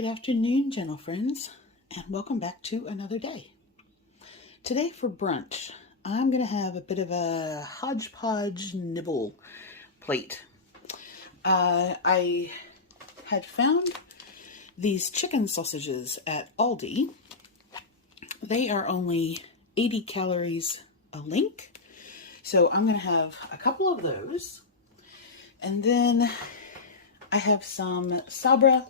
Good afternoon, gentle friends, and welcome back to another day. Today for brunch, I'm going to have a bit of a hodgepodge nibble plate. I had found these chicken sausages at Aldi. They are only 80 calories a link, so I'm going to have a couple of those. And then I have some Sabra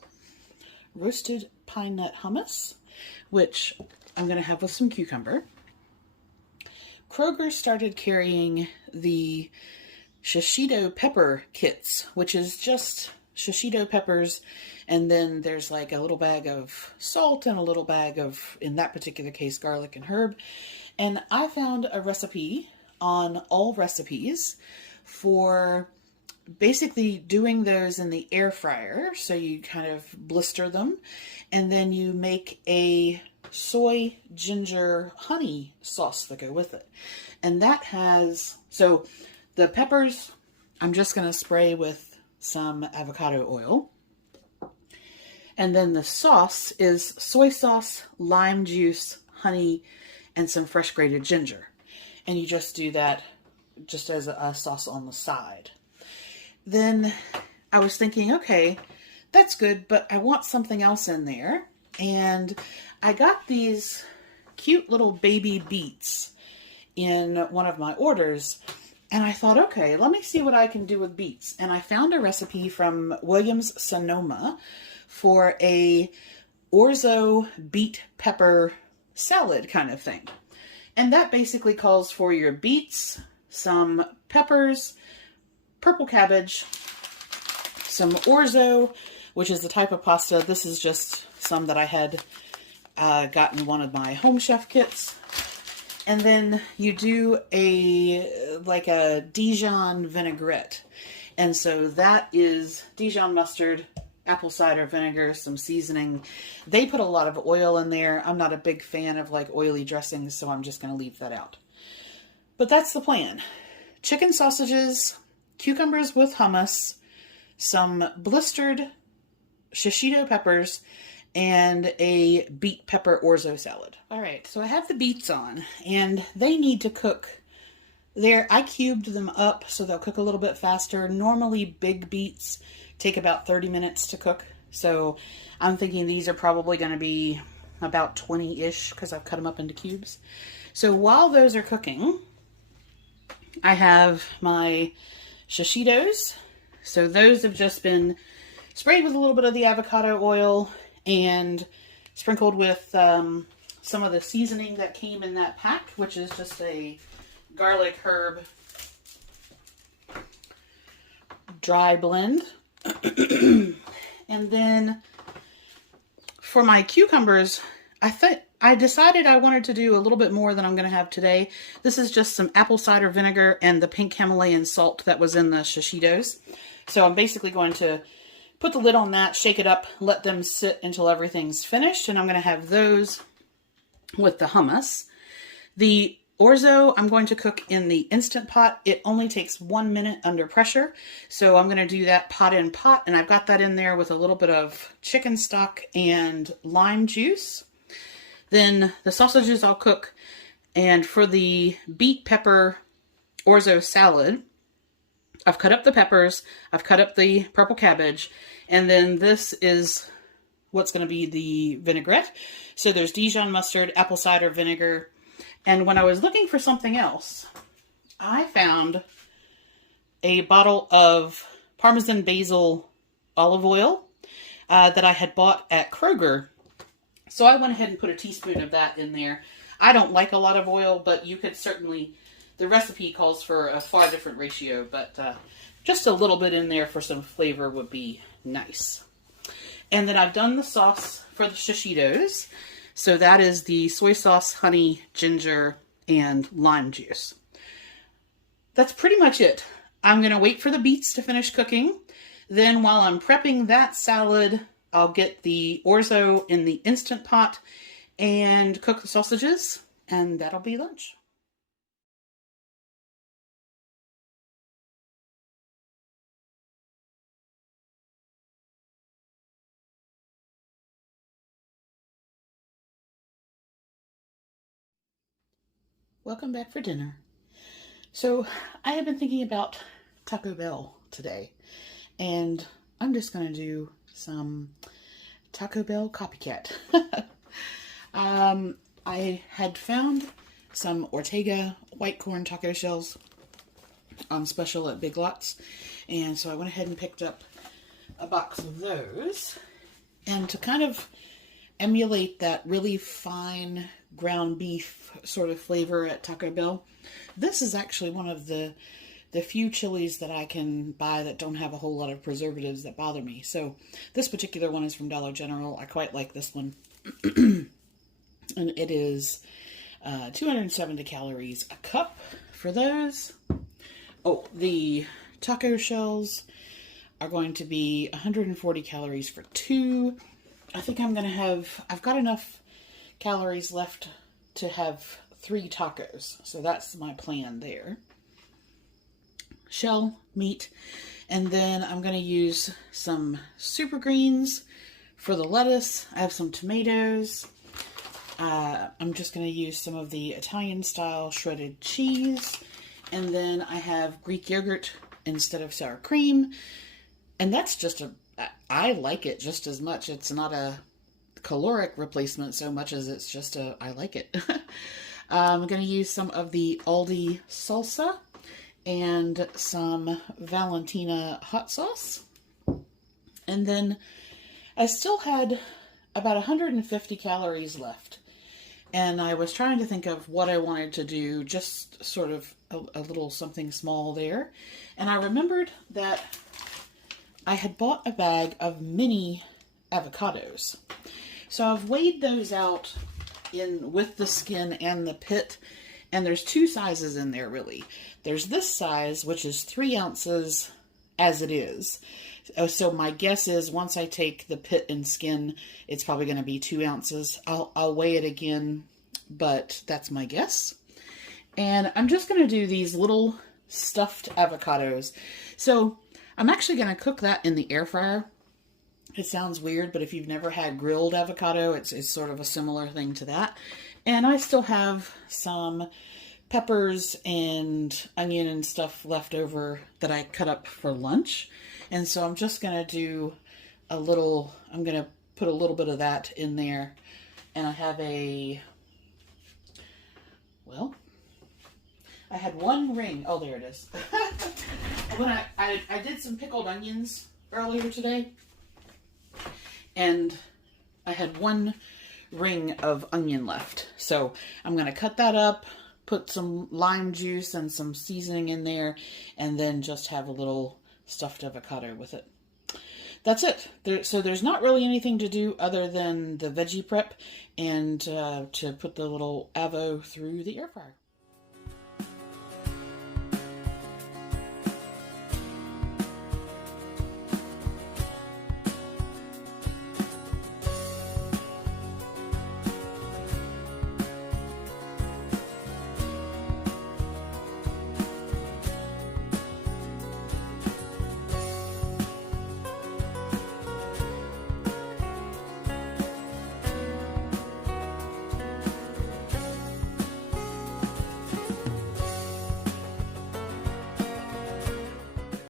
roasted pine nut hummus, which I'm going to have with some cucumber. Kroger started carrying the Shishito Pepper kits, which is just Shishito peppers, and then there's like a little bag of salt and a little bag of, in that particular case, garlic and herb. And I found a recipe on All Recipes for basically doing those in the air fryer. So you kind of blister them and then you make a soy ginger honey sauce to go with it. And that has, so the peppers, I'm just going to spray with some avocado oil. And then the sauce is soy sauce, lime juice, honey, and some fresh grated ginger. And you just do that just as a sauce on the side. Then I was thinking, okay, that's good, but I want something else in there. And I got these cute little baby beets in one of my orders. And I thought, okay, let me see what I can do with beets. And I found a recipe from Williams Sonoma for a Orzo beet pepper salad kind of thing. And that basically calls for your beets, some peppers, purple cabbage, some orzo, which is the type of pasta. This is just some that I had gotten one of my home chef kits. And then you do like a Dijon vinaigrette. And so that is Dijon mustard, apple cider vinegar, some seasoning. They put a lot of oil in there. I'm not a big fan of like oily dressings, so I'm just going to leave that out. But that's the plan. Chicken sausages, cucumbers with hummus, some blistered shishito peppers, and a beet pepper orzo salad. All right, so I have the beets on, and they need to cook. I cubed them up so they'll cook a little bit faster. Normally, big beets take about 30 minutes to cook, so I'm thinking these are probably going to be about 20-ish because I've cut them up into cubes. So while those are cooking, I have my shishitos. So those have just been sprayed with a little bit of the avocado oil and sprinkled with some of the seasoning that came in that pack, which is just a garlic herb dry blend. And then for my cucumbers, I decided I wanted to do a little bit more than I'm going to have today. This is just some apple cider vinegar and the pink Himalayan salt that was in the shishitos. So I'm basically going to put the lid on that, shake it up, let them sit until everything's finished. And I'm going to have those with the hummus. The orzo I'm going to cook in the Instant Pot. It only takes 1 minute under pressure. So I'm going to do that pot in pot. And I've got that in there with a little bit of chicken stock and lime juice. Then the sausages I'll cook. And for the beet pepper orzo salad, I've cut up the peppers, I've cut up the purple cabbage, and then this is what's going to be the vinaigrette. So there's Dijon mustard, apple cider vinegar, and when I was looking for something else, I found a bottle of Parmesan basil olive oil that I had bought at Kroger. So I went ahead and put a teaspoon of that in there. I don't like a lot of oil, but you could certainly, the recipe calls for a far different ratio, but just a little bit in there for some flavor would be nice. And then I've done the sauce for the shishitos. So that is the soy sauce, honey, ginger, and lime juice. That's pretty much it. I'm going to wait for the beets to finish cooking. Then while I'm prepping that salad, I'll get the orzo in the Instant Pot and cook the sausages, and that'll be lunch. welcome back for dinner. So I have been thinking about Taco Bell today, and I'm just going to do some Taco Bell copycat. I had found some Ortega white corn taco shells on special at Big Lots, and so I went ahead and picked up a box of those. And to kind of emulate that really fine ground beef sort of flavor at Taco Bell, this is actually one of the few chilies that I can buy that don't have a whole lot of preservatives that bother me. So this particular one is from Dollar General. I quite like this one. And it is 270 calories a cup for those. Oh, the taco shells are going to be 140 calories for 2. I think I've got enough calories left to have 3 tacos. So that's my plan there. Shell meat. And then I'm going to use some super greens for the lettuce. I have some tomatoes. I'm just going to use some of the Italian style shredded cheese. And then I have Greek yogurt instead of sour cream. And that's just I like it just as much. It's not a caloric replacement so much as it's just I like it. I'm going to use some of the Aldi salsa and some Valentina hot sauce. And then I still had about 150 calories left. And I was trying to think of what I wanted to do, just sort of a little something small there. And I remembered that I had bought a bag of mini avocados. So I've weighed those out with the skin and the pit, and there's 2 sizes in there really. There's this size, which is 3 ounces as it is. So my guess is once I take the pit and skin, it's probably going to be 2 ounces. I'll weigh it again, but that's my guess. And I'm just going to do these little stuffed avocados. So I'm actually going to cook that in the air fryer. It sounds weird, but if you've never had grilled avocado, it's sort of a similar thing to that. And I still have some peppers and onion and stuff left over that I cut up for lunch. And so I'm just going to do I'm going to put a little bit of that in there. And I have I had 1 ring. Oh, there it is. When I did some pickled onions earlier today, and I had 1 ring of onion left. So I'm going to cut that up, put some lime juice and some seasoning in there, and then just have a little stuffed avocado with it. That's it. So there's not really anything to do other than the veggie prep and to put the little avo through the air fryer.